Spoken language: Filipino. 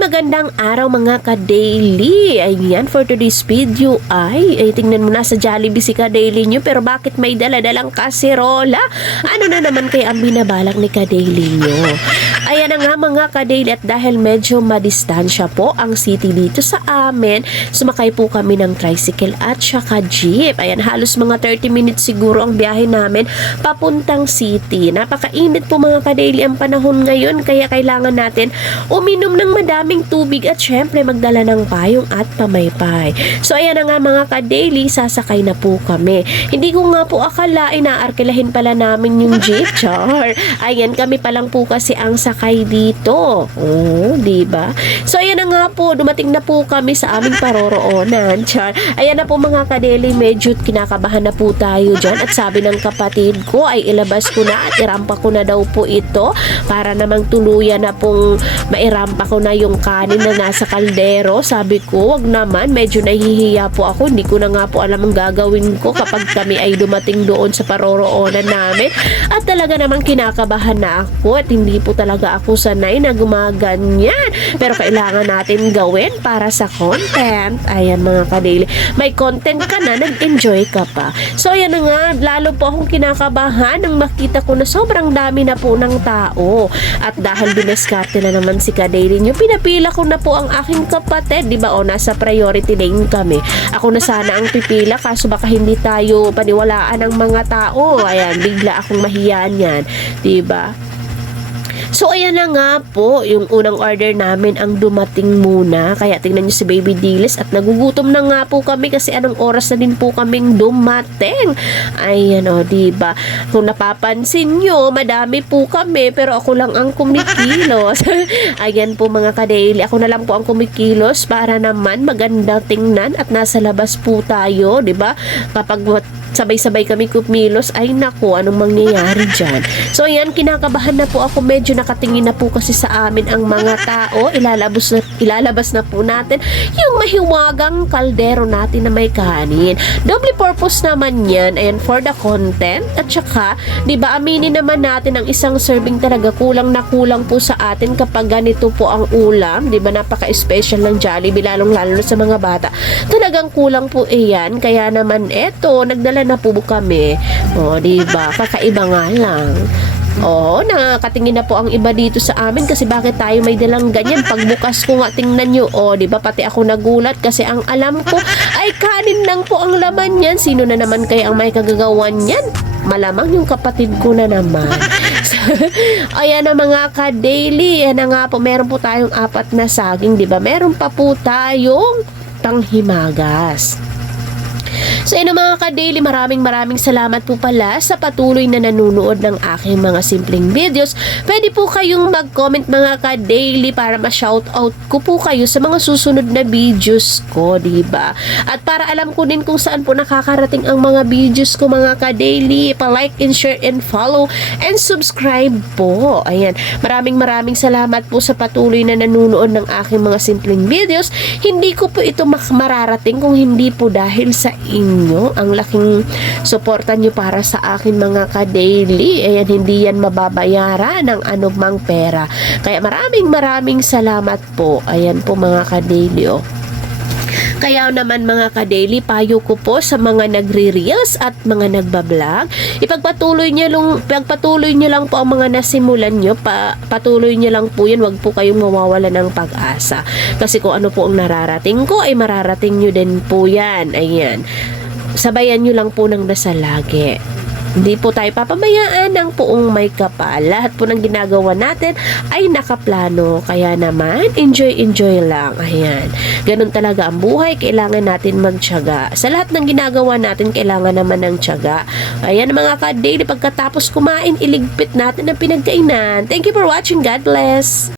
magandang araw mga ka-daily. Ayan, for today's video ay tingnan mo na sa Jollibee si ka-daily nyo, pero bakit may dala-dalang kaserola? Ano na naman kaya ang binabalak ni ka-daily nyo? Ayan na nga mga ka-daily, at dahil medyo madistansya po ang city dito sa amin, sumakay po kami ng tricycle at saka jeep. Ayan, halos mga 30 minutes siguro ang biyahe namin papuntang city. Napakainit po mga ka-daily ang panahon ngayon, kaya kailangan natin uminom ng madaming tubig at syempre magdala ng payong at pamaypay. So ayan na nga mga ka-daily, sasakay na po kami. Hindi ko nga po akalain na arkilahin pala namin yung jeep, char. Ayan, kami pa lang po kasi ang sakay dito. Oh, diba? So ayan na nga po, dumating na po kami sa aming paroroonan, char. Ayan na po mga ka-daily, medyo kinakabahan na po tayo dyan, at sabi ng kapatid ko ay ilabas ko na at irampa ko na daw po ito para namang tuluyan na pong mairampa ko na yung kanin na nasa kaldero. Sabi ko, wag naman, medyo nahihiya po ako. Hindi ko na nga po alam ang gagawin ko kapag kami ay dumating doon sa paroroonan namin. At talaga namang kinakabahan na ako at hindi po talaga ako sanay na gumaganyan. Pero kailangan natin gawin para sa content. Ayan mga ka-daily, may content ka na, nag-enjoy ka pa. So ayan na nga, lalo po akong kinakabahan nang makita ko na sobrang dami na po ng tao. At dahil dinaskarte na naman si ka-daily nyo, pinapila ko na po ang aking kapatid, di ba? O, nasa priority lane kami. Ako na sana ang pipila, kaso baka hindi tayo paniwalaan ng mga tao. Ayan, bigla akong mahiyaan yan, di ba? So ayan na nga po, yung unang order namin ang dumating muna. Kaya tingnan nyo si Baby Diles, at nagugutom na nga po kami kasi anong oras na din po kaming dumating. Ayan o, diba? Kung napapansin nyo, madami po kami pero ako lang ang kumikilos. Ayan po mga ka-daily, ako na lang po ang kumikilos para naman maganda tingnan at nasa labas po tayo, diba? Kapag sabay-sabay kami kumilos, ay naku, anong mangyayari dyan? So ayan, kinakabahan na po ako, medyo nakatingin na po kasi sa amin ang mga tao. Ilalabas na po natin yung mahiwagang kaldero natin na may kanin. Double purpose naman yan, ayan, for the content. At saka, di ba, aminin naman natin ang isang serving talaga kulang na kulang po sa atin kapag ganito po ang ulam. Di ba, napaka-special ng Jollibee, lalong-lalo sa mga bata. Talagang kulang po iyan. Kaya naman eto, nagdala na po kami. O, di ba, kakaiba nga lang. Oo, nakakatingin na po ang iba dito sa amin kasi bakit tayo may dalang ganyan. Pagbukas ko nga, tingnan nyo, di ba, pati ako nagulat kasi ang alam ko ay kanin lang po ang laman yan. Sino na naman kaya ang may kagagawan yan? Malamang yung kapatid ko na naman. Ayan na mga ka-daily, yan na nga po, meron po tayong 4 na saging, di ba? Meron pa po tayong tanghimagas. So yun mga ka-daily, maraming salamat po pala sa patuloy na nanunood ng aking mga simpleng videos. Pwede po kayong mag-comment mga ka-daily para ma-shoutout ko po kayo sa mga susunod na videos ko, diba? At para alam ko din kung saan po nakakarating ang mga videos ko mga ka-daily, pa-like and share and follow and subscribe po. Ayan, maraming salamat po sa patuloy na nanunood ng aking mga simpleng videos. Hindi ko po ito mararating kung hindi po dahil sa inyo. Ang laking suporta nyo para sa akin mga ka-daily. Ayan, hindi yan mababayaran ng anumang pera. Kaya maraming salamat po. Ayan po mga ka-daily, oh. Kaya naman mga ka-daily, payo ko po sa mga nagre-reels at mga nagbablog, ipagpatuloy nyo lang po ang mga nasimulan nyo, patuloy nyo lang po yan, wag po kayong mawawala ng pag-asa. Kasi kung ano po ang nararating ko, ay mararating nyo din po yan. Ayan, sabayan nyo lang po ng dasal lagi. Hindi po tayo papabayaan ng poong may kapal. Lahat po ng ginagawa natin ay nakaplano. Kaya naman, enjoy lang. Ayan. Ganun talaga ang buhay. Kailangan natin magtiyaga. Sa lahat ng ginagawa natin, kailangan naman ng tiyaga. Ayan mga ka-daily, pagkatapos kumain, iligpit natin ang pinagkainan. Thank you for watching. God bless.